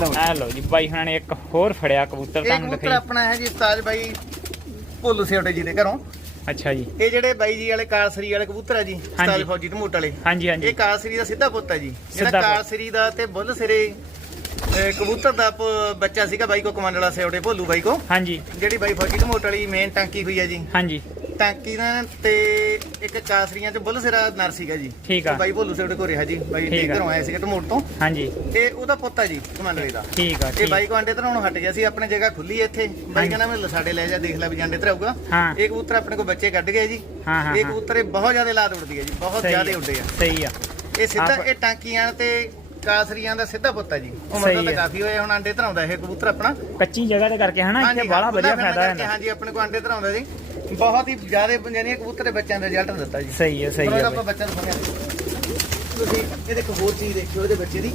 ਲਓ ਆ ਲਓ ਜੀ ਬਾਈ ਹੁਣਾਂ ਨੇ ਇੱਕ ਹੋਰ ਫੜਿਆ ਕਬੂਤਰ ਇਹ ਤੁਹਾਨੂੰ ਕਬੂਤਰ ਦਿਖਾਈ। ਆਪਣਾ ਹੈ ਜੀ ਉਸਤਾਦ ਬਾਈ ਭੋਲੂ ਸੇਵਟੇ ਜੀ ਦੇ ਘਰੋਂ। ਅੱਛਾ ਜੀ। ਇਹ ਜਿਹੜੇ ਬਾਈ ਜੀ ਵਾਲੇ ਕਾਲਸਰੀ ਵਾਲੇ ਕਬੂਤਰ ਆ ਜੀ ਉਸਤਾਦ ਹਾਂਜੀ। ਫੌਜੀ ਤੇ ਮੋਟ ਵਾਲੇ। ਹਾਂਜੀ ਹਾਂਜੀ। ਇਹ ਕਾਲਸਰੀ ਦਾ ਸਿੱਧਾ ਪੁੱਤ ਹੈ ਜੀ। ਸਿੱਧਾ ਜਿਹੜਾ ਪੁੱਤ। ਕਾਲਸਰੀ ਦਾ ਤੇ ਬੁੱਲ ਸਿਰੇ ਅਹ ਕਬੂਤਰ ਦਾ ਪ- ਬੱਚਾ ਸੀਗਾ ਬਾਈ ਕੋ ਕਮਾਂਡਲਾ ਸੇਵਟੇ ਭੋਲੂ ਬਾਈ ਕੋ। ਹਾਂਜੀ। ਜਿਹੜੀ ਬਾਈ ਫੌਜੀ ਤੇ ਮੋਟ ਵਾਲੀ ਮੇਨ ਟਾਂਕੀ ਹੋਈ ਹੈ ਜੀ। ਹਾਂਜੀ। ਟਾਂਕੀ ਦਾ ਤੇ ਇੱਕ ਕਾਸਰੀਆਂ ਚ ਬੁੱਲ ਸਿਰਾ ਨਰ ਸੀਗਾ ਜੀ। ਠੀਕ ਆ। ਬਾਈ ਭੋਲੂ ਸੇਵਟੇ ਕੋ ਰਿਹਾ ਜੀ। ਬਾਈ ਠੀਕ ਆ। ਆਇਆ ਸੀਗਾ ਟਮੋਟ ਤੋਂ। ਹਾਂਜੀ। ਤੇ ਉਹਦਾ ਪੁੱਤ ਆ ਜੀ ਕਮਾਂਡਲੇ ਦਾ। ਠੀਕ ਆ ਇਹ ਠੀਕ। ਬਾਈ ਕੋ ਆਂਡੇ ਧਰਾਉਣੋਂ ਹਟ ਗਿਆ ਸੀ ਆਪਣੇ ਜਗ੍ਹਾ ਖੁੱਲੀ ਹੈ ਇੱਥੇ। ਬਾਈ ਕਹਿੰਦਾ ਮੈਂ ਸਾਡੇ ਲੈ ਜਾ ਦੇਖ ਲੈ ਵੀ ਆਂਡੇ ਧਰਾਊਗਾ ਹਾਂ। ਇਹ ਕਬੂਤਰ ਆਪਣੇ ਕੋ ਬੱਚੇ ਕੱਢ ਗਏ ਜੀ। ਹਾਂ ਹਾਂ ਇਹ ਹਾਂ। ਕਬੂਤਰ ਇਹ ਬਹੁਤ ਜ਼ਿਆਦਾ ਲਾਦ ਉੜਦੀ ਹੈ ਜੀ ਬਹੁਤ ਸਹੀ ਜ਼ਿਆਦਾ ਆ। ਉੱਡੇ ਆ। ਸਹੀ ਆ। ਇਹ ਸਿੱਧਾ ਆਪ- ਇਹ ਟਾਂਕੀਆਂ ਤੇ ਕਾਸਰੀਆਂ ਦਾ ਸਿੱਧਾ ਪੁੱਤ ਹੈ ਜੀ। ਉਮਰ ਸਹੀ ਦਾ ਤਾਂ। ਕਾਫੀ ਹੋਏ ਹੁਣ ਆਂਡੇ ਧਰਾਉਂਦਾ ਇਹ ਕਬੂਤਰ ਆਪਣਾ। ਕੱਚੀ ਜਗ੍ਹਾ ਤੇ ਕਰਕੇ ਹਨਾ ਇੱਥੇ ਬੜਾ ਵਧੀਆ ਫਾਇਦਾ ਹੈ ਹਾਂਜੀ ਆਪਣੇ ਕੋ ਆਂਡੇ ਧਰਾਉਂਦਾ ਜੀ। ਬਹੁਤ ਹੀ ਜ਼ਿਆਦਾ ਜਾਨੀ ਕਬੂਤਰ ਦੇ ਬੱਚਿਆਂ ਦਾ ਰਿਜ਼ਲਟ ਦਿੱਤਾ ਜੀ। ਸਹੀ ਹੈ ਸਹੀ ਚਲੋ ਹੈ ਆਪਾਂ ਬੱਚਾ ਦਿਖਾਉਂਦੇ ਹਾਂ ਤੁਸੀਂ ਇਹ ਦੇਖੋ ਹੋਰ ਚੀਜ਼ ਦੇਖਿਓ ਇਹਦੇ ਬੱਚੇ ਦੀ